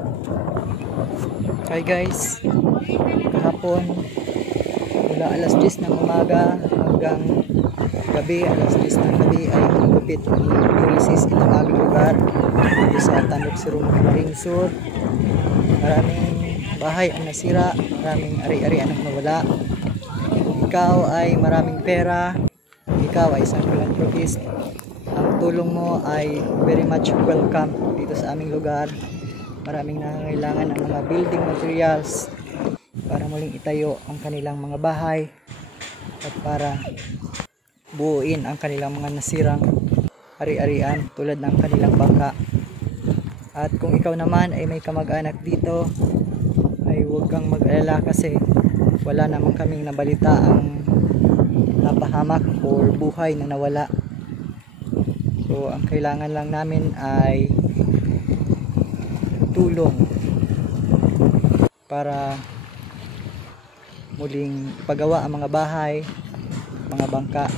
Hi guys, kahapon mula alas 10 ng umaga hanggang gabi, alas 10 ng gabi ay gupit ni Ulysses itong aming lugar dito sa Tandok Siruma, Camarines Sur. Maraming bahay ang nasira, maraming ari-arian ang nawala. Ikaw ay maraming pera, ikaw ay isang philanthropist, ang tulong mo ay very much welcome dito sa aming lugar. Maraming nangangailangan ng mga building materials para muling itayo ang kanilang mga bahay at para buuin ang kanilang mga nasirang ari-arian tulad ng kanilang bangka. At kung ikaw naman ay may kamag-anak dito, ay huwag kang mag-alala kasi wala naman kaming nabalita ang napahamak o buhay na nawala. So ang kailangan lang namin ay tulong para muling ipagawa ang mga bahay, mga bangka.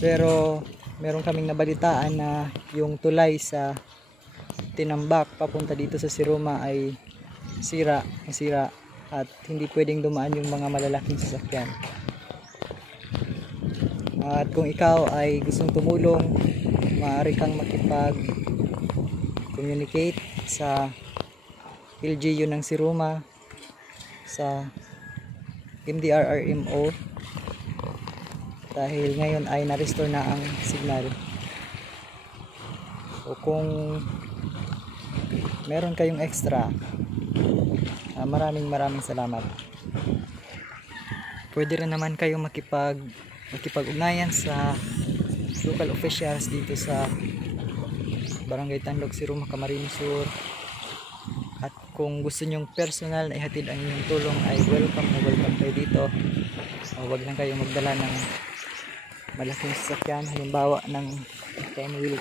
Pero meron kaming nabalitaan na yung tulay sa Tinambak papunta dito sa Siruma ay nasira at hindi pwedeng dumaan yung mga malalaking sasakyan. At kung ikaw ay gustong tumulong, maaari kang makipag-communicate sa LGU ng Siruma, sa MDRRMO, dahil ngayon ay na-restore na ang signal. O kung meron kayong extra, maraming salamat. Pwede rin naman kayong makipag-ugnayan sa local officials dito sa Barangay Tandok Siruma, Camarines Sur. At kung gusto nyong personal na ihatid ang inyong tulong ay welcome kayo dito. Huwag lang kayong magdala ng malaking sasakyan, halimbawa ng 10-wheel.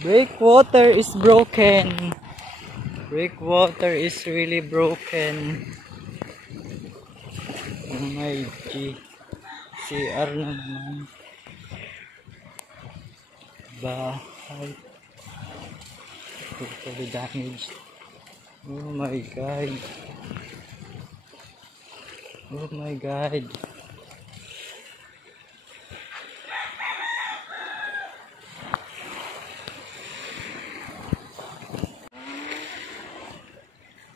Breakwater is broken. Breakwater is really broken. Oh my G. CR na naman. Bahay. Totally damaged. Oh my God. Oh my God.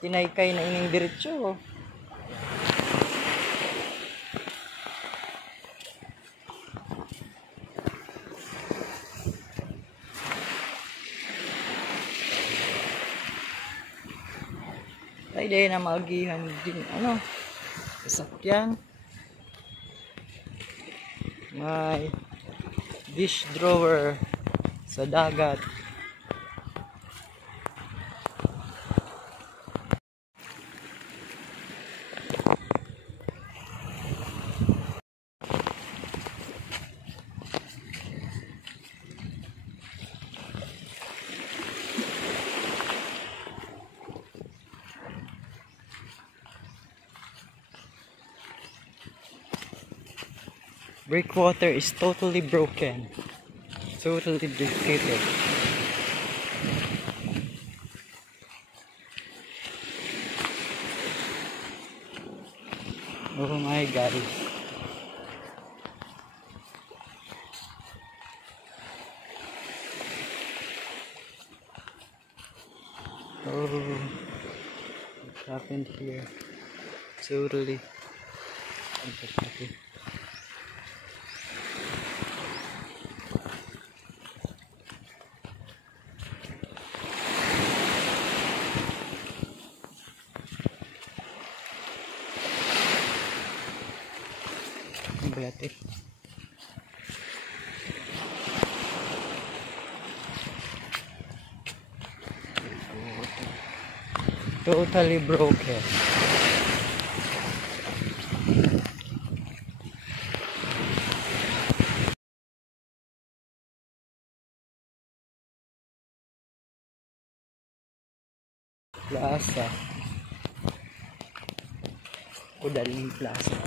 Tinaykay na ining diretsyo. Ay dahil na maagihan din sasakyan. May dish drawer sa dagat. Breakwater is totally broken. Totally defeated. Oh my God. Oh, what happened here? Totally. Bayate. Totally broken. Plaza. Kudaling Plaza.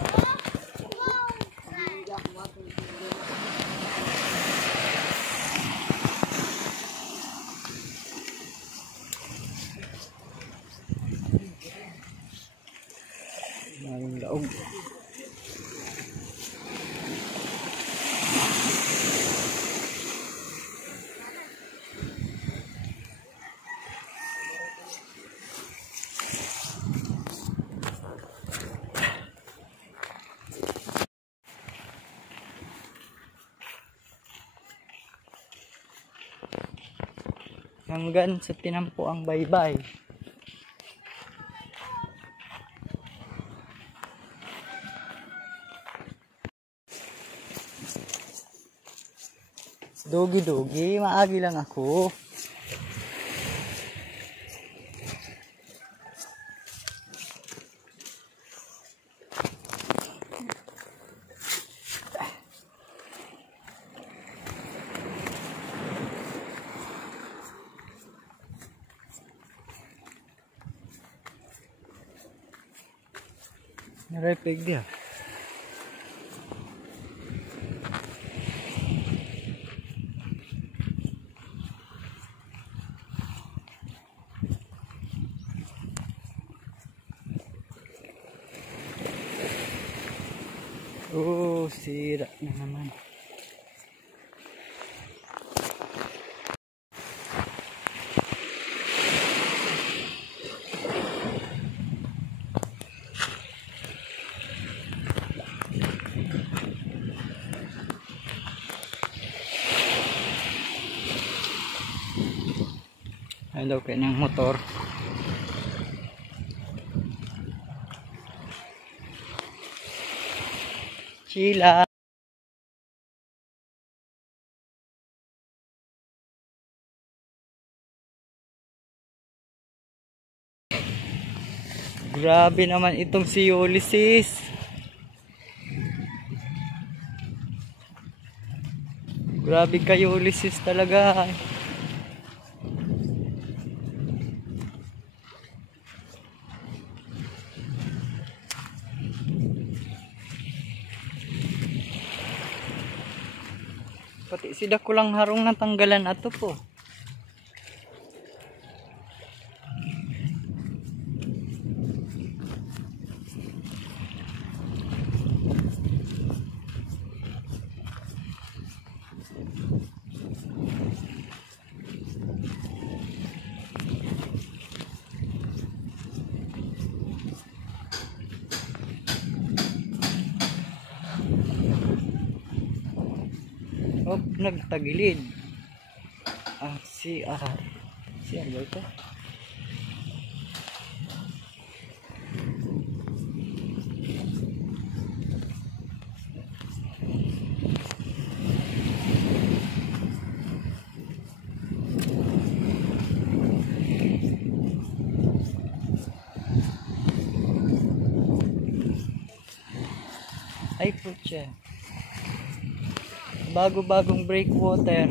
og hanggang sa tinampo ang baybay. Dogi-dogi, maagi lang ako. Narepeg dia. Oh, sira na naman. Hello kanyang motor. Chila. Grabe naman itong si Ulysses. Grabe kayo Ulysses talaga. Pati sida ko lang harong natanggalan ato po. Oh, nagtagilid. CR ba ito? Ay, putya. Bago-bagong breakwater.